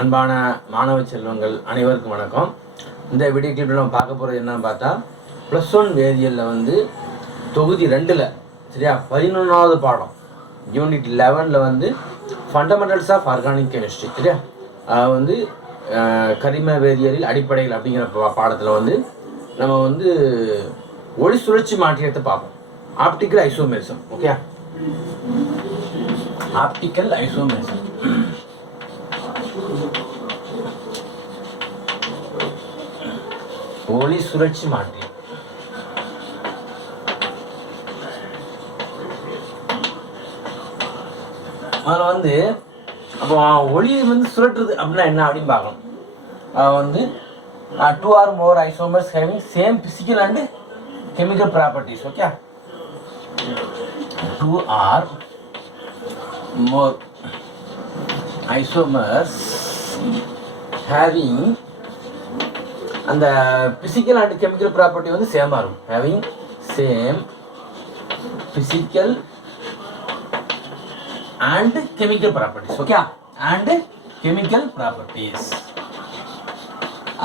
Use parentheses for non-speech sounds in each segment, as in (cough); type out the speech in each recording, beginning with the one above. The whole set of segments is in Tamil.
அன்பான மாணவ செல்வங்கள் அனைவருக்கும் வணக்கம். இந்த வீடியோ கிளிப்பில் நம்ம பார்க்க போகிறது என்னன்னு பார்த்தா ப்ளஸ் ஒன் வேதியியலில் வந்து தொகுதி ரெண்டில் சரியா பதினொன்றாவது பாடம் யூனிட் லெவனில் வந்து ஃபண்டமெண்டல்ஸ் ஆஃப் ஆர்கானிக் கெமிஸ்ட்ரி சரியா? அது வந்து கரிம வேதியியலில் அடிப்படைகள் அப்படிங்கிற பாடத்தில் வந்து நம்ம வந்து ஒளி சுழற்சி மாற்றியத்தை பார்ப்போம். Optical isomerism okay optical isomerism ஒளி சுழற்சி மாற்றி அதில் வந்து அப்போ ஒளி வந்து சுழற்றுறது அப்படின்னா என்ன அப்படின்னு பார்க்கணும். வந்து two or more isomers having same physical and chemical properties okay two or more isomers having அந்த பிசிக்கல் அண்ட் கெமிக்கல் ப்ராப்பர்ட்டி வந்து சேமாக இருக்கும். Having same physical and chemical properties okay and chemical properties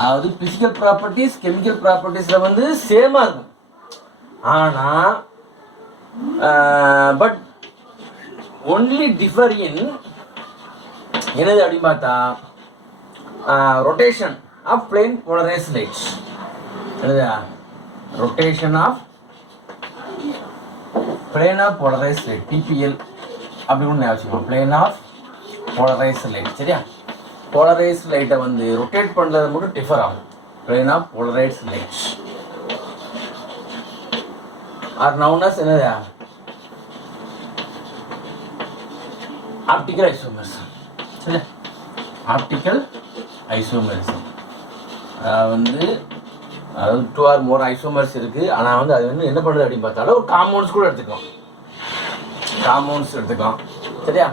அதாவது பிசிக்கல் ப்ராப்பர்ட்டிஸ் கெமிக்கல் ப்ராப்பர்ட்டிஸில் வந்து சேமாக இருக்கும். ஆனால் பட் ஒன்லி டிஃபர் இன் என்னது அப்படின்னு பார்த்தா rotation of plane polarise lights என்னது? Rotation of plane of polarise light PPL அப்படி ஒன்று ஞாபகம் பிளேன் ஆஃப் போலரைஸ் லைட் சரியா? போலரைஸ் லைட்டை வந்து ரொட்டேட் பண்ணுறது மட்டும் டிஃபர் ஆகும். Plane of polarise lights are known as என்னது? ஆப்டிக்கல் ஐசோமர்சம் சரியா? ஆப்டிக்கல் ஐசோமரிசம் வந்து அதாவது டூ ஆர் மோர் ஐசோமர்ஸ் இருக்குது ஆனால் வந்து அது வந்து என்ன பண்ணுது அப்படின்னு பார்த்தாலும் ஒரு காம்பவுண்ட்ஸ் கூட எடுத்துக்கலாம். காம்பவுண்ட்ஸ் எடுத்துக்கலாம். சரியா?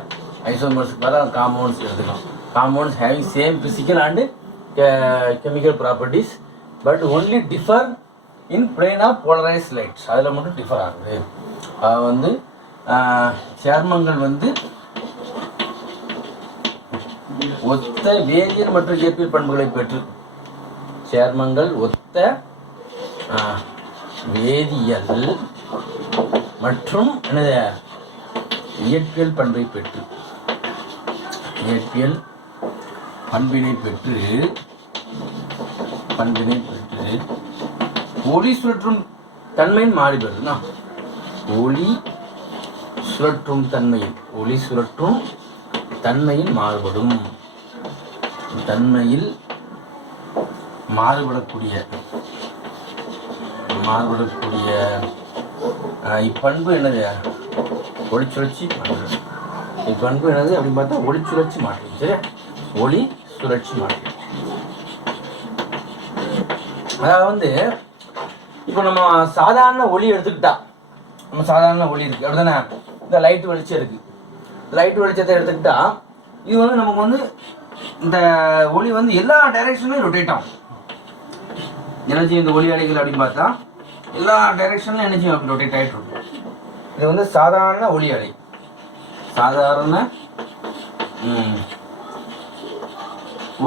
ஐசோமர்ஸ்க்கு பதிலாக காம்பவுண்ட்ஸ் எடுத்துக்கலாம். Compounds having same physical and chemical properties but only differ in plane of polarise lights அதில் மட்டும் டிஃபர் ஆகுது. அது வந்து சேர்மங்கள் வந்து ஒத்த வேதியியல் மற்றும் இயற்பியல் பண்புகளை பெற்று சேர்மங்கள் ஒத்த வேதியியல் மற்றும் என்னது? இயற்பியல் பண்பை பெற்று. இயற்பியல் பண்பினை பெற்று பண்பினை பெற்று. ஒளி சுழற்றும் தன்மையின் மாறுபடுதுன்னா ஒளி சுழற்றும் தன்மையில் ஒளி சுழற்றும் தன்மையில் மாறுபடும். தன்மையில் மாறுபடக்கூடிய மாறுபடக்கூடிய இப்பண்பு என்னது? ஒளிச்சுழற்சி மாற்றம். இப்பண்பு என்னது அப்படின்னு பார்த்தா ஒளிச்சுழற்சி மாற்றம் சரியா? ஒளி சுழற்சி மாற்றம். அதாவது வந்து இப்போ நம்ம சாதாரண ஒளி எடுத்துக்கிட்டா நம்ம சாதாரண ஒளி இருக்கு அப்படிதானே? இந்த லைட் வெளிச்சம் இருக்கு. லைட் வெளிச்சத்தை எடுத்துக்கிட்டா இது வந்து நமக்கு வந்து இந்த ஒளி வந்து எல்லா டைரக்ஷன்லையும் ரொட்டேட் ஆகும். எனர்ஜி இந்த ஒளி அலைகள் அப்படின்னு பார்த்தா எல்லா டைரக்ஷன்லையும் எனர்ஜி அப்படி ரொட்டேட் ஆகிட்டு இருக்கும். இது வந்து சாதாரண ஒளி அலை சாதாரண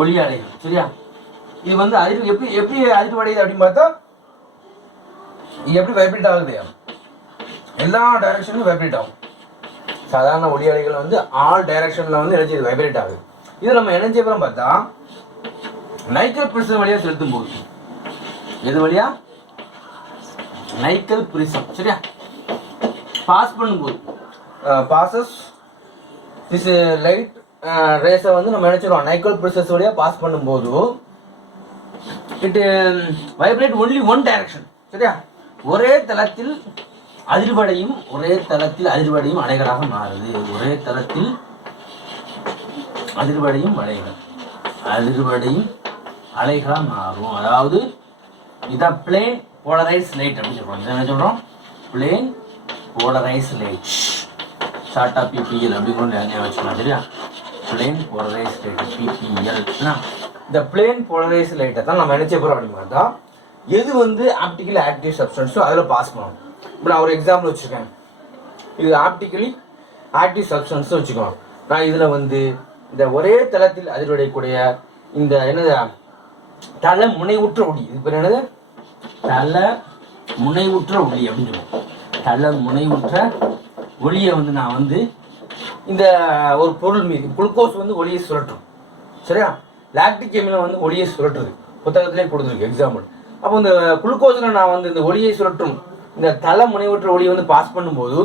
ஒளி அலைகள் சரியா? இது வந்து அதிர்வு எப்படி எப்படி அதிர்வு அடையுது அப்படின்னு பார்த்தா இது எப்படி வைப்ரேட் ஆகுது? எல்லா டைரக்ஷன்லையும் வைப்ரேட் ஆகும். சாதாரண ஒளி அலைகள் வந்து ஆல் டைரக்ஷனில் வந்து எனர்ஜி வைப்ரேட் ஆகுது. இது நம்ம எனர்ஜி அப்புறம் பார்த்தா நைக்கல் பிரிசன் வழியாக செலுத்தும் போது எது வழியா? நைக்கல் பிரிசம் சரியா? பாஸ் பண்ணும்போது. பாசஸ் திஸ் லைட் ரேஸை வந்து நம்ம நினைச்சிருவோம் நைக்கல் பிரிசஸ் வழியாக பாஸ் பண்ணும்போது it vibrate only one direction சரியா? ஒரே தளத்தில் அதிர்வடையும் ஒரே தளத்தில் அதிர்வடையும் அலைகளாக மாறுது. ஒரே தளத்தில் அதிர்வடையும் அலைகள் அதிர்வடையும் அலைகளாக மாறும். அதாவது இதான் பிளேன் போலரைஸ் லைட் அப்படின்னு சொல்கிறோம் இதை என்ன சொல்றோம்? பிளேன் போலரைஸ் லைட் ஷார்ட்டாக பிபிஎல் அப்படின்னு நிறைய வச்சுக்கலாம் சரியா? பிளேன் போலரைஸ் லைட் பிபிஎல் இந்த பிளேன் போலரைஸ் லைட்டை தான் நம்ம நினச்ச போகிறோம் அப்படின்னு பார்த்தா எது வந்து ஆப்டிக்கல் ஆக்டிவ் சப்ஸ்டன்ஸோ அதில் பாஸ் பண்ணணும். இப்போ நான் ஒரு எக்ஸாம்பிள் வச்சுருக்கேன். இது ஆப்டிக்கலி ஆக்டிவ் சப்ஸ்டன்ஸ் வச்சுக்கோங்க. நான் இதில் வந்து இந்த ஒரே தளத்தில் அதிர்வடையக்கூடிய இந்த என்னது தலை முனைவுற்ற ஒளி. இது பேர் என்னது? தலை முனைவுற்ற ஒளி அப்படின்னு சொல்லுவோம். முனைவுற்ற ஒளியை வந்து நான் வந்து இந்த ஒரு பொருள் மீது குளுக்கோஸ் வந்து ஒளியை சுழற்றும். சரியா? லாக்டிக் அமிலம் வந்து ஒளியை சுழற்றுது. புத்தகத்திலே கொடுத்துருக்கு எக்ஸாம்பிள் அப்போ இந்த குளுக்கோஸில் நான் வந்து இந்த ஒளியை சுழற்றும் இந்த தலை முனைவற்ற ஒளியை வந்து பாஸ் பண்ணும்போது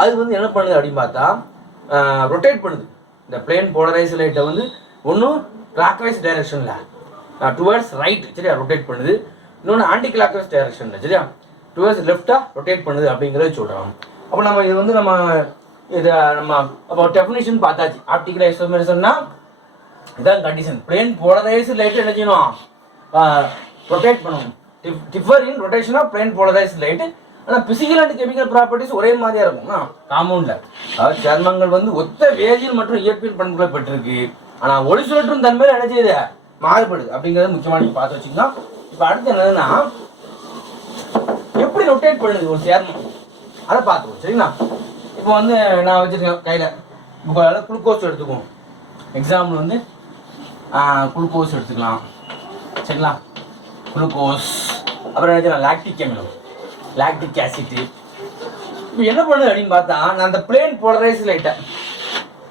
அது வந்து என்ன பண்ணுது அப்படின்னு பார்த்தா ரொட்டேட் பண்ணுது. இந்த பிளேன் போலரைஸ் லைட்டை வந்து ஒன்றும் கிளாக்வைஸ் டைரக்ஷனில் டுவர்ட்ஸ் ரைட் சரியா? ரொட்டேட் பண்ணுது. இன்னொன்று ஆன்டி கிளாக் டைரக்ஷனில் சரியா? டுவர்ட்ஸ் லெஃப்டாக ரொட்டேட் பண்ணுது அப்படிங்கிறத சொல்கிறோம் அப்போ நம்ம இது வந்து நம்ம இதை நம்ம அப்போ டெஃபினேஷன் பார்த்தாச்சு. ஆப்டிக்கல் ஐசோமரிசம்னா இதான் கண்டிஷன் பிளேன் போலரைஸ் லைட் என்ன செய்யணும்? ரொட்டேட் பண்ணணும் differ in rotation of plane polarise light ஆனால் பிசிக்கல் அண்ட் கெமிக்கல் ப்ராப்பர்ட்டிஸ் ஒரே மாதிரியாக இருக்கும் காம்பவுண்டில் அதாவது சேர்மங்கள் வந்து ஒத்த வேதியியல் மற்றும் இயற்பியல் பண்புகளை பெற்றிருக்கு. ஆனால் ஒளி சுழற்றும் தன்மையில் என்ன செய்யுது? மாறுபடுது அப்படிங்கிறத முக்கியமாக நீங்கள் பார்த்து வச்சுக்கணும். இப்போ அடுத்து என்னதுன்னா எப்படி ரொட்டேட் பண்ணுது ஒரு சேர்மம் அதை பார்த்துக்கோ சரிங்களா? இப்போ வந்து நான் வச்சுருக்கேன் கையில். இப்போ குளுக்கோஸ் எடுத்துக்குவோம். எக்ஸாம்பிள் வந்து குளுக்கோஸ் எடுத்துக்கலாம். சரிங்களா? குளுக்கோஸ் அப்புறம் என்ன லாக்டிக் அமிலம் லாக்டிக் ஆசிட்டு இப்போ என்ன பண்ணுது அப்படின்னு பார்த்தா நான் அந்த பிளேன் போலரைஸ் லைட்டை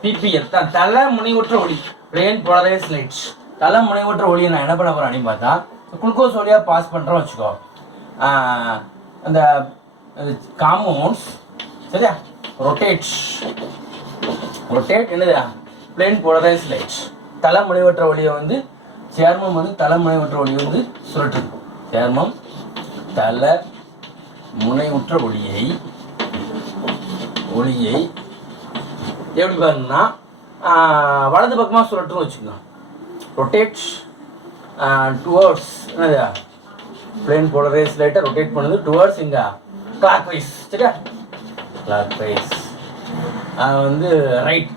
பிபிஎல் தான் தலை முனைவுற்ற ஒளி பிளேன் போலரைஸ் லைட்ஸ் தலை முனைவுற்ற ஒளியை நான் என்ன பண்ண போகிறேன் அப்படின்னு பார்த்தா குளுக்கோஸ் ஒளியாக பாஸ் பண்ணுறோம் வச்சுக்கோ. அந்த காமோன்ஸ் சரியா? ரொட்டேட் ரொட்டேட் என்னது? பிளேன் போலரைஸ் லைட் தலை முனைவற்ற ஒளியை வந்து சேர்மம் வந்து தலை முனைவற்ற ஒளியை வந்து சுழற்றுது. சேர்மம் தலை முனைவுற்ற ஒளியை ஒளியை எப்படி பாருங்கன்னா வலது பக்கமாக சுழற்றுன்னு வச்சுக்கோங்க. ரொட்டேட் டுவர்ட்ஸ் uh, என்னது? பிளேன் போலரைஸ் லைட்டை ரொட்டேட் பண்ணுது டுவர்ட்ஸ் இங்கே. கிளாக் வைஸ் சரியா? கிளாக் வைஸ் வந்து ரைட்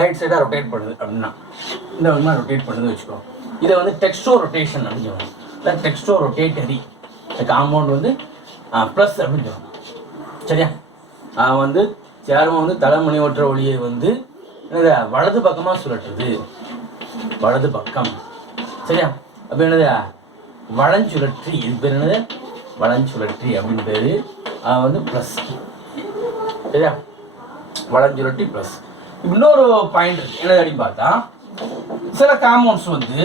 ரைட் சைடாக ரொட்டேட் பண்ணுது அப்படின்னா. இந்த விதமாக ரொட்டேட் பண்ணுது வச்சுக்கோ. இதை வந்து டெக்ஸ்டோ ரொட்டேஷன் அப்படின்னு சொல்லுவாங்க. டெக்ஸ்டோ ரொட்டேட்டரி இந்த காம்பவுண்ட் வந்து ப்ளஸ் அப்படின்னு சொல்லுவாங்க. சரியா? வந்து சேர்மம் வந்து தலைமணிவற்ற ஒளியை வந்து என்னது வலது பக்கமாக சுழற்றுது. வலது பக்கம். சரியா? அப்போ என்னது வளஞ்சுழற்றி இது பேர் என்னது? வளஞ்சுழற்றி அப்படின்னு பேர். வந்து ப்ளஸ் சரியா? வளஞ்சுழற்றி ப்ளஸ் இன்னொரு பாயிண்ட் இருக்கு. என்னது அப்படின்னு பார்த்தா சில காம்பவுண்ட்ஸ் வந்து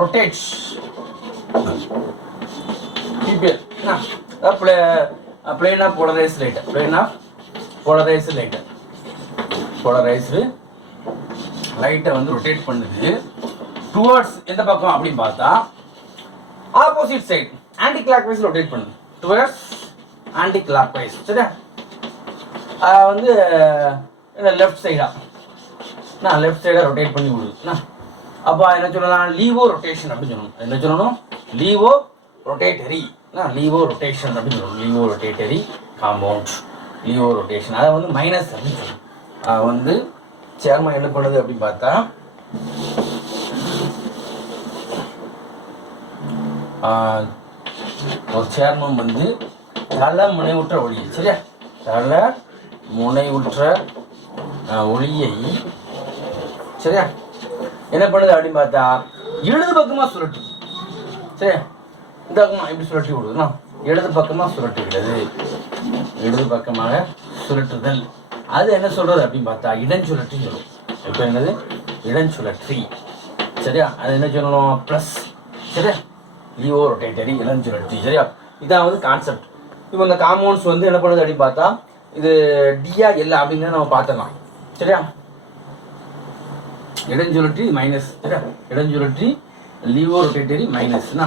rotates PPL plane of polarise lighter plane of polarise lighter polarised லைட்டை வந்து ரொட்டேட் பண்ணுது. டுவர்ட்ஸ் எந்த பக்கம் அப்படின்னு பார்த்தா opposite side anticlockwise rotate பண்ணுது டுவர்ட்ஸ் ஆன்டி கிளாக் வைஸ் சரியா வந்து இந்த லெஃப்ட் சைடா நான் லெஃப்ட் சைடாக ரொட்டேட் பண்ணி விடுதுண்ணா அப்போ என்ன சொல்லலாம்? லீவோ ரொட்டேஷன் அப்படின்னு சொல்லணும். என்ன சொல்லணும்? லீவோ ரொட்டேட்டரி லீவோ ரொட்டேஷன் அப்படின்னு சொல்லணும். Laevo rotatory compound laevo rotation அதை வந்து மைனஸ் அப்படின்னு சொல்லணும். வந்து சேர்மன் என்ன பண்ணுது அப்படின்னு பார்த்தா ஒரு சேர்மம் வந்து தலை முனைவுற்ற ஒளி சரியா? தலை முனைவுற்ற ஒளியை சரியா? என்ன பண்ணுது அப்படின்னு பார்த்தா இடது பக்கமாக சுழட்டு சரியா? இந்த பக்கமாக இப்படி சுழட்டி விடுதுன்னா இடது பக்கமாக சுரட்டுகிறது இடது பக்கமாக சுரட்டுதல் அது என்ன சொல்றது அப்படின்னு பார்த்தா இடஞ்சுழற்றின்னு சொல்லும். இப்போ என்னது? இடஞ்சுழற்றி சரியா? அது என்ன சொல்லணும்? ப்ளஸ் சரியா? லியோ ரொட்டேட்டரி இளஞ்சுழற்றி சரியா? இதான் வந்து கான்செப்ட் இப்போ இந்த காம்பவுண்ட்ஸ் வந்து என்ன பண்ணுது அப்படின்னு பார்த்தா இது டியா எல் அப்படின்னு நம்ம பார்த்துக்கலாம் சரியா? இடஞ்சுழற்றி மைனஸ் சரியா? இடஞ்சுழற்றி லியோ ரொட்டேட்டரி மைனஸ்னா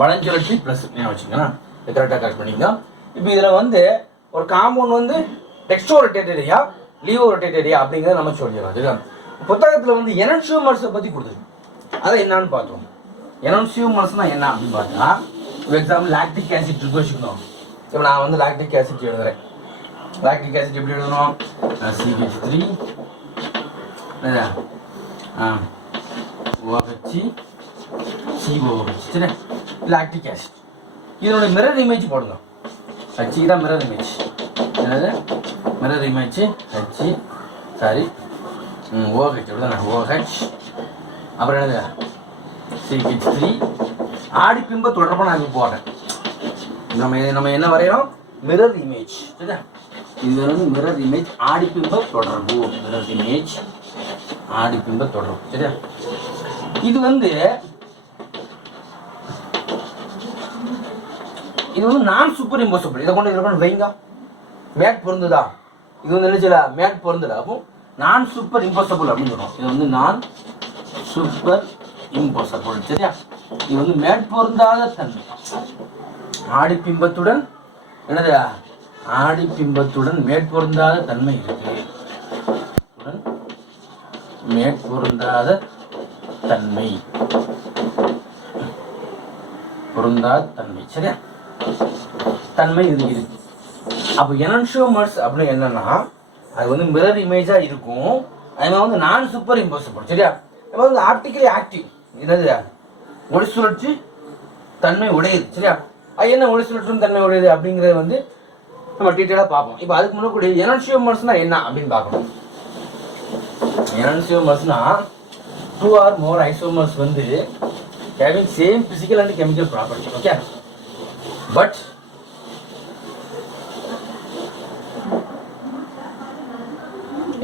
வளஞ்சுழற்றி ப்ளஸ் ஞாபகம் வச்சுக்கோங்க கரெக்டாக கரெக்ட் பண்ணிக்கலாம் இப்போ இதில் வந்து ஒரு காம்பவுண்ட் வந்து டெக்ஸ்டோ ரொட்டேட்டரியா லிவோ ரொட்டேட்டரியா அப்படிங்கிறத நம்ம சொல்லிடுறோம் சரியா புத்தகத்தில் வந்து எனன்சியூமர்ஸை பற்றி கொடுத்துருக்கு அதை என்னன்னு பார்த்தோம்? எனன்சியூமர்ஸ்னா என்ன அப்படின்னு பார்த்தா இப்போ எக்ஸாம்பிள் லாக்டிக் ஆசிட் இருக்கு வச்சுக்கணும் இப்போ நான் வந்து லாக்டிக் ஆசிட் எழுதுறேன். லாக்டிக் ஆசிட் எப்படி எழுதணும்? சிஹெச் த்ரீ ஆ ஓஹெச்சி சிஓஹெச் சரி லாக்டிக் ஆசிட் இதனுடைய மிரர் இமேஜ் போடுங்க. ஹச்சி தான் மிரர் இமேஜ் என்னது mirror image H sorry OH விடுதான் ஓஹெச் அப்புறம் என்னது சிஹெச் த்ரீ ஆடிப்பிம்ப தொடர்பாக நான் இங்கே போடுறேன் நம்ம நம்ம என்ன வரையிறோம் மிரர் இமேஜ் சரியா இது வந்து மிரர் இமேஜ் ஆடிப்பிம்ப தொடர்பு மிரர் இமேஜ் ஆடிப்பிம்ப தொடர்பு சரியா இது வந்து இது வந்து நான் சூப்பர் இம்போசபிள் இதை கொண்டு இதை கொண்டு வைங்க மேட் பொருந்துதா? இது வந்து நினைச்சல மேட் பொருந்தல. அப்போ நான் சூப்பர் இம்போசபிள் அப்படின்னு சொல்கிறோம் இது வந்து நான் சூப்பர் இம்போசபிள் சரியா? இது வந்து மேட் பொருந்தாத தன்மை. ஆடிப்பிம்பத்துடன் என்னது? ஆடிப்பிம்பத்துடன் மேற்பொருந்தாத தன்மை இருக்கு. மேற்பொருந்தாத தன்மை. பொருந்தாத தன்மை. சரியா? தன்மை இது இருக்கு. அப்போ எனன்ஷியோமர்ஸ் அப்படின்னு என்னன்னா அது வந்து மிரர் இமேஜா இருக்கும். அது வந்து நான் சூப்பர் இம்போசிபிள் சரியா? இப்போ வந்து ஆப்டிக்கலி ஆக்டிவ் என்னது ஒளி சுழற்சி தன்மை உடையுது சரியா? அது என்ன ஒளி சுழற்றும் தன்மை உடையுது அப்படிங்கிறத வந்து நம்ம டீட்டெயிலாக பார்ப்போம். இப்போ அதுக்கு முன்னாடி எனன்ஷியோமர்ஸ்னா என்ன அப்படின்னு பார்க்கணும். எனன்ஷியோமர்ஸ்னா டூ ஆர் மோர் ஐசோமர்ஸ் வந்து having same physical and chemical property okay but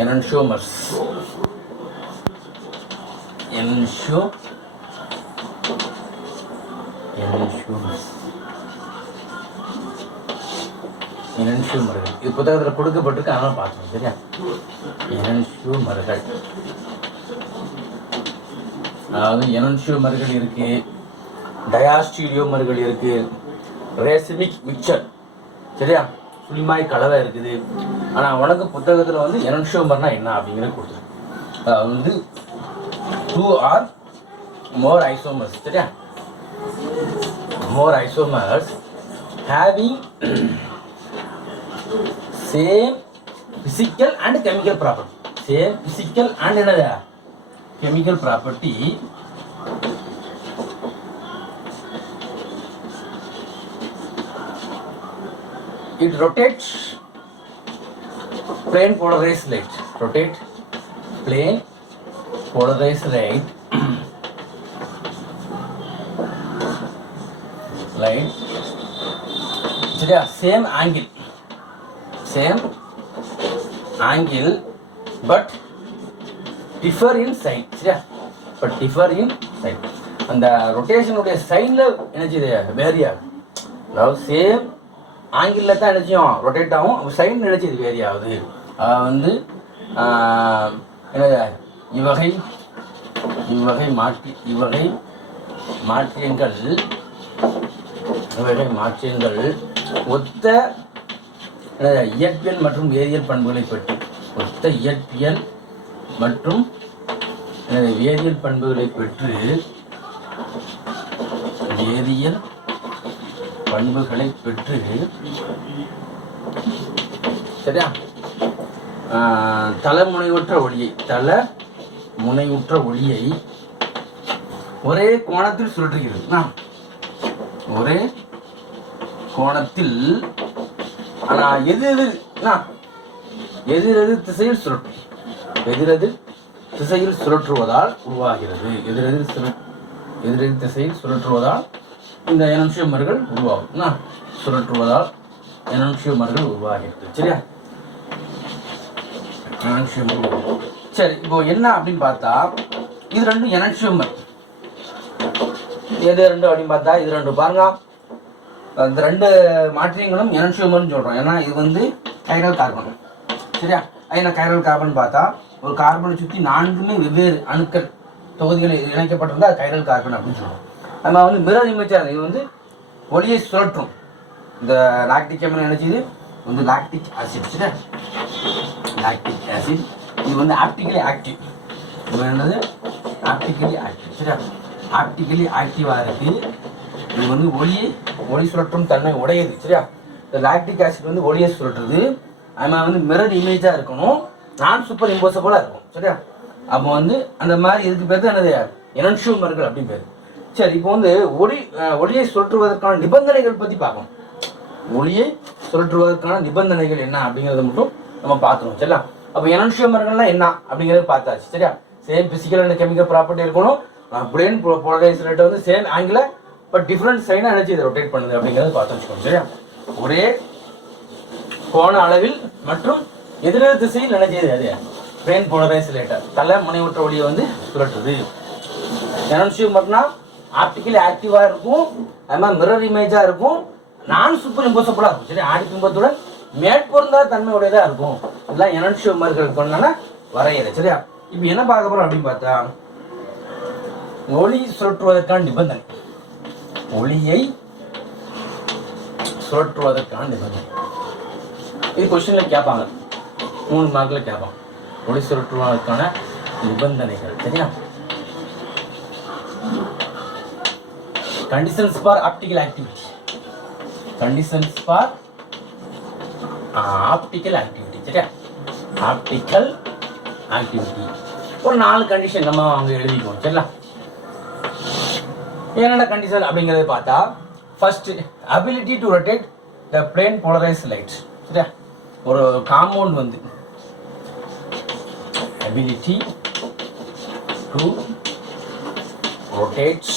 enantiomers enantio enantiomers enantiomers இது புத்தகத்தில் கொடுக்கப்பட்டிருக்கு ஆனால் பார்க்கணும் சரியா? Enantiomers அதாவது enantiomers இருக்கு டயாஸ்டீரியோமர்கள் இருக்கு ரேசிமிக் மிக்சர் சரியா? புளிமாய் கலவை இருக்குது. ஆனால் உனக்கு புத்தகத்தில் வந்து எனன்ஷோமர்னா என்ன அப்படிங்கிறத கொடுத்துருக்கு அது வந்து டூ ஆர் மோர் ஐசோமர்ஸ் சரியா? More isomers having same physical and chemical property same physical and என்னது? Chemical property it rotates. Plane polarized light. Rotate. Plane polarized light. (clears throat) Light. சரியா same angle same angle but differ in sign சரியா பட் டிஃபர் இன் சைன் அந்த ரொட்டேஷனுடைய சைனில் என்ன செய்யுது வேரி ஆகும் அதாவது சேம் ஆங்கிலில் தான் நினச்சியும் ரொட்டேட் ஆகும். சைன் நினச்சி இது வேரி ஆகுது அதாவது வந்து என்னது? இவ்வகை இவ்வகை மாற்றி இவ்வகை மாற்றியங்கள் இவ்வகை மாற்றியங்கள் ஒத்த இயற்பியல் மற்றும் வேதியியல் பண்புகளை பெற்று. ஒத்த இயற்பியல் மற்றும் வேதியியல் பண்புகளை பெற்று வேதியியல் பண்புகளை பெற்று சரியா? தலைமுனைவுற்ற ஒளியை தல முனைவுற்ற ஒளியை ஒரே கோணத்தில் சுழற்றுகிறது. ஒரே கோணத்தில் ஆனா எது எது எதிரெதிர் திசையில் சுழற்று எதிரெதிர் திசையில் சுழற்றுவதால் உருவாகிறது. எதிரெதிர் சுழ எதிரெதிர் திசையில் சுழற்றுவதால் இந்த எனன்சியமர்கள் உருவாகும். என்ன? சுழற்றுவதால் எனன்சியமர்கள் உருவாகிறது. சரியா? எனன்சியமர் உருவாகும். சரி இப்போ என்ன அப்படின்னு பார்த்தா இது ரெண்டும் எனன்சியமர் எது ரெண்டு அப்படின்னு பார்த்தா இது ரெண்டு பாருங்க. இந்த ரெண்டு மாற்றியங்களும் எனன்சியமர்னு சொல்கிறோம் ஏன்னா இது வந்து கைரல் கார்பன் சரியா? என்ன கைரல் கார்பன் பார்த்தா ஒரு கார்பனை சுற்றி நான்குமே வெவ்வேறு அணுக்கள் தொகுதிகள் இணைக்கப்பட்டிருந்தா அது கைரல் கார்பன் அப்படின்னு சொல்லுவோம் நம்ம வந்து மிரர் இமேஜாக இது வந்து ஒளியை சுழற்றும். இந்த லாக்டிக் அமிலம் நினைச்சது வந்து லாக்டிக் ஆசிட் லாக்டிக் ஆசிட் இது வந்து ஆப்டிக்கலி ஆக்டிவ் இது என்னது? ஆப்டிக்கலி ஆக்டிவ் சரியா? ஆப்டிக்கலி ஆக்டிவாக இருக்குது இது வந்து ஒளியை ஒளி சுழற்றும் தன்மை உடையது சரியா? இந்த லாக்டிக் ஆசிட் வந்து ஒளியை சுழற்றுது. அதுமாதிரி வந்து மிரர் இமேஜாக இருக்கணும். நான் சூப்பர் இம்போசபிளாக இருக்கும் சரியா? அப்போ வந்து அந்த மாதிரி இதுக்கு பேர் தான் என்னது? எனன்ஷியூமர்கள் அப்படின்னு பேர். சரி இப்போ வந்து ஒளி ஒளியை சுழற்றுவதற்கான நிபந்தனைகள் பற்றி பார்க்கணும் ஒளியை சுழற்றுவதற்கான நிபந்தனைகள் என்ன அப்படிங்கிறத மட்டும் நம்ம பார்த்துருவோம் சரியா? அப்போ எனன்ஷியோமர்கள்லாம் என்ன அப்படிங்கிறத பார்த்தாச்சு சரியா? Same physical and chemical property இருக்கணும். பிளேன் போலரைஸ் வந்து சேம் ஆங்கில பட் டிஃப்ரெண்ட் சைனாக நினச்சி இதை ரொட்டேட் பண்ணுது அப்படிங்கிறத பார்த்து வச்சுக்கோங்க சரியா? ஒரே கோண அளவில் மற்றும் எதிரெதிர் திசையில் நினைச்சது அது பிளேன் போலரைஸ் தலை முனைவுற்ற ஒளியை வந்து சுழற்றுது. எனன்ஷியோமர்னா ஆப்டிக்கலி ஆக்டிவாக இருக்கும் அது மாதிரி மிரர் இமேஜாக இருக்கும். நான் சூப்பர் இம்போசபிளாக இருக்கும். சரி ஆடி பிம்பத்துடன் மேற்பொருந்தா தன்மையுடையதாக இருக்கும். இதெல்லாம் எனன்ஷியோமர்கள் பண்ணனா வரையறை. சரியா? இப்போ என்ன பார்க்க போகிறோம் அப்படின்னு பார்த்தா ஒளி சுழற்றுவதற்கான நிபந்தனை. ஒளியை சுழற்றுவதற்கான நிபந்தனை. இது கொஸ்டினில் கேட்பாங்க. மூணு மார்க்கில் கேட்பாங்க. ஒளி சுழற்றுவதற்கான நிபந்தனைகள். சரியா? Conditions for optical activity conditions for optical activity சரியா optical activity ஒரு நாலு கண்டிஷன் நம்ம அவங்க எழுதிக்குவோம் சரிங்களா என்னென்ன கண்டிஷன் அப்படிங்கிறத பார்த்தா first ability to rotate the plane polarise light சரியா ஒரு காம்பவுண்ட் வந்து ability to rotates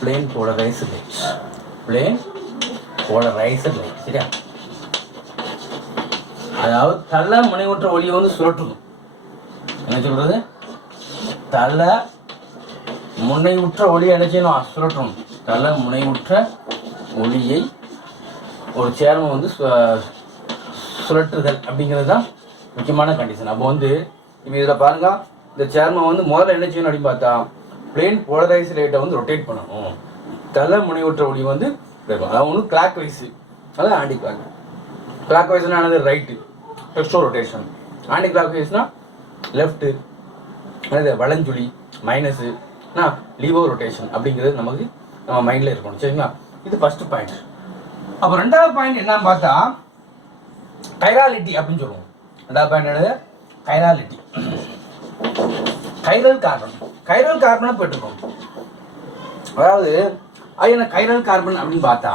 plane polarized light plane polarized light சரியா? அதாவது தலை முனைவுற்ற ஒளியை வந்து சுழற்றணும். என்ன சொல்றது? தலை முனைவுற்ற ஒளியை என்ன சுழற்றணும். தலை முனைவுற்ற ஒளியை ஒரு சேர்மம் வந்து சு- சுழற்றுதல் அப்படிங்கிறது தான் முக்கியமான கண்டிஷன் அப்போ வந்து இப்போ இதில் பாருங்க இந்த சேர்மம் வந்து முதல்ல என்ன செய்யணும் அப்படின்னு பார்த்தா பிளேன் போலரைஸ் ரேட்டை வந்து ரொட்டேட் பண்ணணும். தலை முனைவுற்ற ஒளி வந்து இருக்கும். அதாவது ஒன்று கிளாக் வைஸ் அதாவது ஆண்டி கிளாக் கிளாக் வைஸ்னா என்னது right dextro rotation anti clock வைஸ்னா left அதாவது வலஞ்சுழி மைனஸு லீவோ ரொட்டேஷன் அப்படிங்கிறது நமக்கு நம்ம மைண்டில் இருக்கணும். சரிங்களா? இது ஃபஸ்ட்டு பாயிண்ட் அப்போ ரெண்டாவது பாயிண்ட் என்னன்னு பார்த்தா கைராலிட்டி அப்படின்னு சொல்லுவோம். ரெண்டாவது பாயிண்ட் என்னது? கைராலிட்டி கைரல் காரணம் கைரல் கார்பனாக பெற்றுக்கோம் அதாவது அது என்ன கைரல் கார்பன் அப்படின்னு பார்த்தா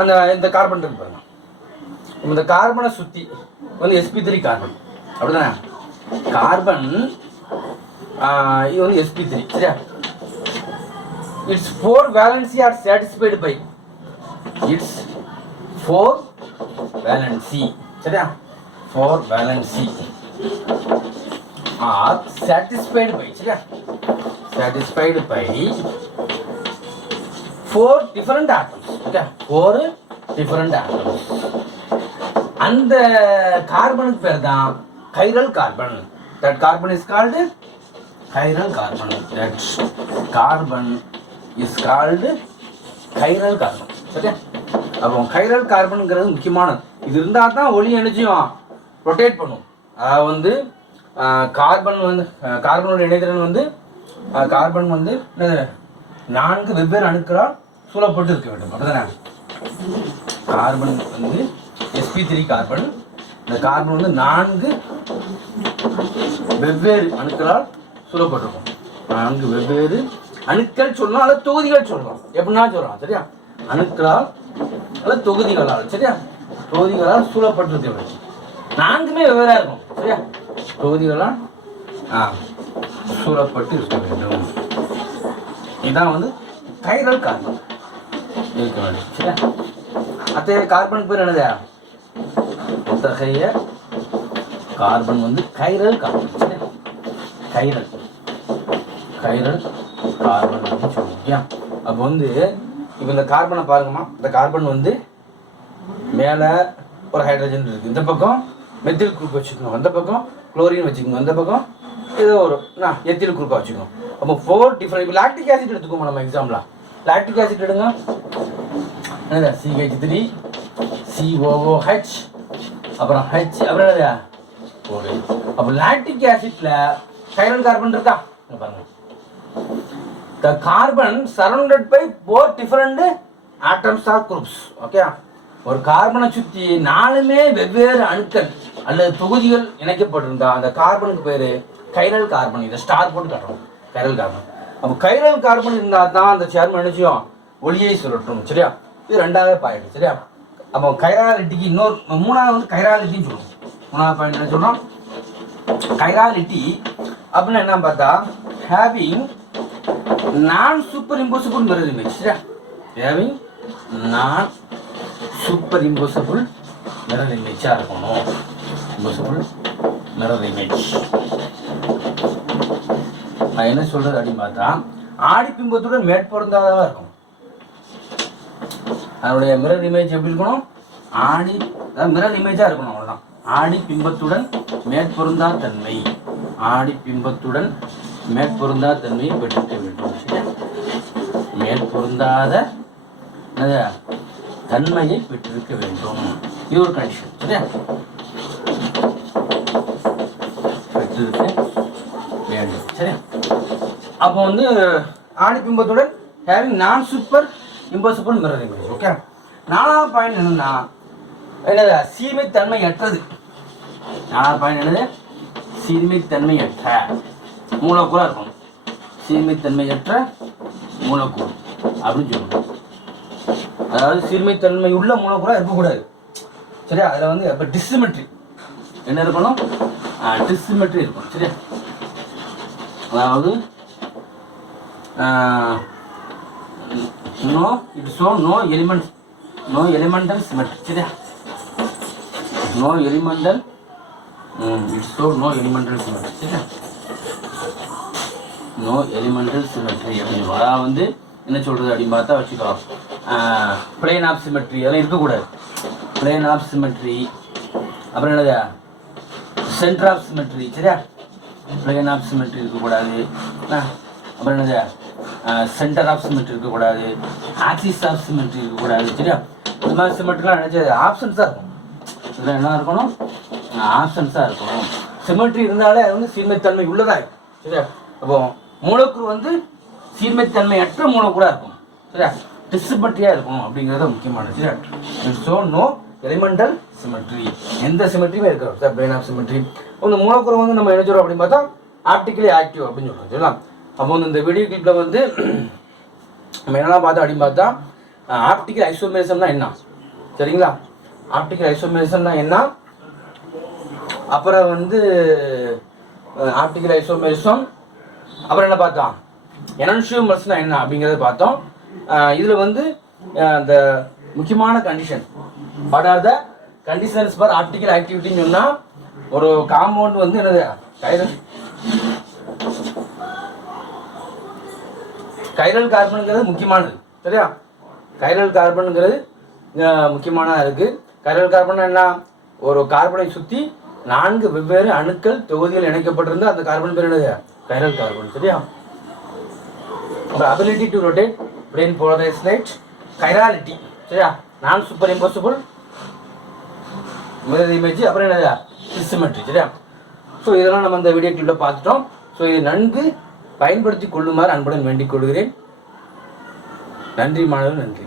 அந்த இந்த கார்பன் இருக்கு பாருங்க. இந்த கார்பனை சுற்றி வந்து எஸ்பி த்ரீ கார்பன் அப்படிதானே? கார்பன் இது வந்து எஸ்பி த்ரீ சரியா? It's four valency are satisfied by it's four valency சரியா? Four valency are satisfied by சரியா satisfied by four different atoms okay four different atoms அந்த கார்பனுக்கு பேர் தான் chiral carbon that carbon is called chiral carbon that carbon is called chiral carbon சரியா அப்போ கைரல் கார்பனுங்கிறது முக்கியமானது. இது இருந்தால் தான் ஒளி எனர்ஜியும் ரொட்டேட் பண்ணும். அதாவது வந்து கார்பன் வந்து கார்பனோட இணைதிறன் வந்து கார்பன் வந்து நான்கு வெவ்வேறு அணுக்களால் சூழப்பட்டு இருக்க வேண்டும். அப்படிதானே? கார்பன் வந்து எஸ்பி த்ரீ கார்பன். இந்த கார்பன் வந்து நான்கு வெவ்வேறு அணுக்களால் சூழப்பட்டிருக்கும். நான்கு வெவ்வேறு அணுக்கள் சொல்லலாம் அல்லது தொகுதிகள் சொல்லலாம் எப்படின்னா சொல்லலாம் சரியா? அணுக்களால் அல்லது தொகுதிகளால் சரியா? தொகுதிகளால் சூழப்பட்டிருக்க வேண்டும். நான்குமே வெவ்வேறா இருக்கும் சரியா? தொகுதிகளால் ஆ சூழப்பட்டு இருக்க வேண்டும். இதான் வந்து கைரல் கார்பன். இருக்க வேண்டும் சரியா அத்தகைய கார்பனுக்கு பேர் என்னது? அத்தகைய கார்பன் வந்து கைரல் கார்பன் சரியா கைரல். கைரல் கார்பன் அப்படின்னு சொல்லுவோம் அப்போ வந்து இப்போ இந்த கார்பனை பாருங்கம்மா. இந்த கார்பன் வந்து மேலே ஒரு ஹைட்ரஜன் இருக்குது இந்த பக்கம் மெத்தில் குரூப் வச்சுக்கணும் அந்த பக்கம் குளோரின் வச்சுக்கோங்க. அந்த பக்கம் ஏதோ ஒரு நான் எத்தில் குரூப்பாக வச்சுக்கணும். அப்போ ஃபோர் டிஃப்ரெண்ட் இப்போ லாக்டிக் ஆசிட் எடுத்துக்கோங்க நம்ம எக்ஸாம்பிளா லாக்டிக் ஆசிட் எடுங்க. என்னது? சிஹெச் த்ரீ சிஓஓஹெச் அப்புறம் ஹெச் அப்புறம் என்னது? ஒரு அப்போ லாக்டிக் ஆசிட்ல கைரல் கார்பன் இருக்கா? பாருங்க. The carbon surrounded by four different atoms or groups okay ஒரு கார்பனை சுற்றி நாலுமே வெவ்வேறு அணுக்கள் அல்லது தொகுதிகள் இணைக்கப்பட்டிருந்தால் அந்த கார்பனுக்கு பேர் கைரல் கார்பன். இதை ஸ்டார் போட்டு கட்டணும். Chiral carbon. அப்போ கைரல் கார்பன் இருந்தால் தான் அந்த சேர்மன் நினைச்சியும் ஒளியை சொல்லட்டும் சரியா? இது ரெண்டாவது பாயிண்ட் சரியா? அப்போ கைராலிட்டிக்கு இன்னொரு மூணாவது வந்து கைராலிட்டின்னு சொல்லுவோம். மூணாவது பாயிண்ட் என்ன சொல்கிறோம் கைராலிட்டி அப்படின்னு என்ன பார்த்தா having non super impossible mirror image சரியா? Having non super impossible mirror இமேஜாக இருக்கணும். இம்போசிபிள் மிரர் இமேஜ் நான் என்ன சொல்கிறது அப்படின்னு பார்த்தா ஆடி பிம்பத்துடன் மேற்பொருந்தாதவா இருக்கும். அதனுடைய மிரர் இமேஜ் எப்படி இருக்கணும்? ஆடி அதாவது மிரர் இமேஜாக இருக்கணும் அவ்வளோதான் ஆடி பிம்பத்துடன் மேற்பொருந்தா தன்மை. ஆடி பிம்பத்துடன் மேற்பொருந்தா தன்மையை பெற்றிருக்க வேண்டும் மேற்பொருந்தாத தன்மையை பெற்றிருக்க வேண்டும். யுவர் கண்டிஷன் சரியா? பெற்றிருக்க வேண்டும். சரியா? அப்போ வந்து ஆணி பிம்பத்துடன் having non super impossible mirror image okay நாலாவது பாயிண்ட் என்னன்னா என்னது? சீமைத்தன்மையற்றது நாலாவது பாயிண்ட் என்னது? சீர்மைத்தன்மையற்ற. மூலக்கூறாக தன்மை சீர்மைத்தன்மையற்ற மூலக்கூறு. அப்படின்னு சொல்லணும் அதாவது சிறுமைத்தன்மை உள்ள மூலக்கூறாக இருக்கக்கூடாது. சரியா? அதில் வந்து இப்போ டிஸ்சிமெட்ரி என்ன இருக்கணும்? டிஸ்சிமெட்ரி இருக்கணும். சரியா? அதாவது no it show no element no elemental symmetry சரியா? No elemental it show no elemental symmetry சரியா? நோ எலிமெண்டல் சிமெட்ரி அப்படின்னு வரா வந்து என்ன சொல்றது அப்படின்னு பார்த்தா வச்சுக்கோ. பிளேன் ஆஃப் சிமெட்ரி அதெல்லாம் இருக்கக்கூடாது. பிளேன் ஆஃப் சிமெட்ரி அப்புறம் என்னது? சென்டர் ஆஃப் சிமெட்ரி சரியா? பிளேன் ஆஃப் சிமெட்ரி இருக்கக்கூடாது. அப்புறம் என்னது? சென்டர் ஆஃப் சிமெட்ரி இருக்கக்கூடாது. ஆக்சிஸ் ஆஃப் சிமெட்ரி இருக்கக்கூடாது. சரியா? இந்த மாதிரி சிமெட்ரிலாம் நினச்சது ஆப்ஷன்ஸாக இருக்கும். இதில் என்ன இருக்கணும்? ஆப்ஷன்ஸாக இருக்கணும். சிமெட்ரி இருந்தாலே அது வந்து சீர்மைத்தன்மை உள்ளதாக இருக்கும் சரியா? அப்போ மூலக்கூறு வந்து சீர்மைத்தன்மையற்ற மூலக்கூறாக இருக்கும். சரியா? டிசிமெட்ரியாக இருக்கும் அப்படிங்கிறது முக்கியமானது. சரியா? ஸோ நோ எலிமெண்டல் சிமெட்ரி எந்த சிமெட்ரியுமே இருக்கிறோம் சார் பிரெயின் ஆஃப் சிமெட்ரி இந்த மூலக்கூறு வந்து நம்ம என்ன சொல்கிறோம் அப்படின்னு பார்த்தா ஆப்டிக்கலி ஆக்டிவ் அப்படின்னு சொல்கிறோம் சரிங்களா? அப்போ வந்து இந்த வீடியோ கிளிப்பில் வந்து நம்ம என்னெல்லாம் பார்த்தோம் அப்படின்னு பார்த்தா ஆப்டிக்கல் ஐசோமேரிசம்னா என்ன? சரிங்களா? ஆப்டிக்கல் ஐசோமேரிசம்னா என்ன? அப்புறம் வந்து uh, ஆப்டிக்கல் ஐசோமேரிசம் அப்புறம் என்ன பார்த்தோம்? எனன்ஷியோமர்ஸ்னா என்ன அப்படிங்கிறத பார்த்தோம். இதில் வந்து அந்த முக்கியமான condition what are the conditions for optical ஆக்டிவிட்டின்னு சொன்னால் ஒரு காம்பவுண்ட் வந்து என்னது? கைரல் கைரல் கார்பனுங்கிறது முக்கியமானது. சரியா? கைரல் கார்பனுங்கிறது அஹ், முக்கியமானதா இருக்கு. கைரல் கார்பன் என்ன? ஒரு கார்பனை சுற்றி நான்கு வெவ்வேறு அணுக்கள் தொகுதிகள் இணைக்கப்பட்டிருந்தால் அந்த கார்பன் பேர் என்னது? கைரல் கார்பன் சரியா? உங்கள் ability to rotate plane polarise light chirality சரியா? Non super impossible mirror image அப்புறம் என்னது? சிஸ்டமெட்ரி சரியா? ஸோ இதெல்லாம் நம்ம இந்த வீடியோ கிளிப்பில் பார்த்துட்டோம். ஸோ இதை நன்கு பயன்படுத்தி கொள்ளுமாறு அன்புடன் வேண்டிக் கொள்கிறேன். நன்றி மாணவர் நன்றி.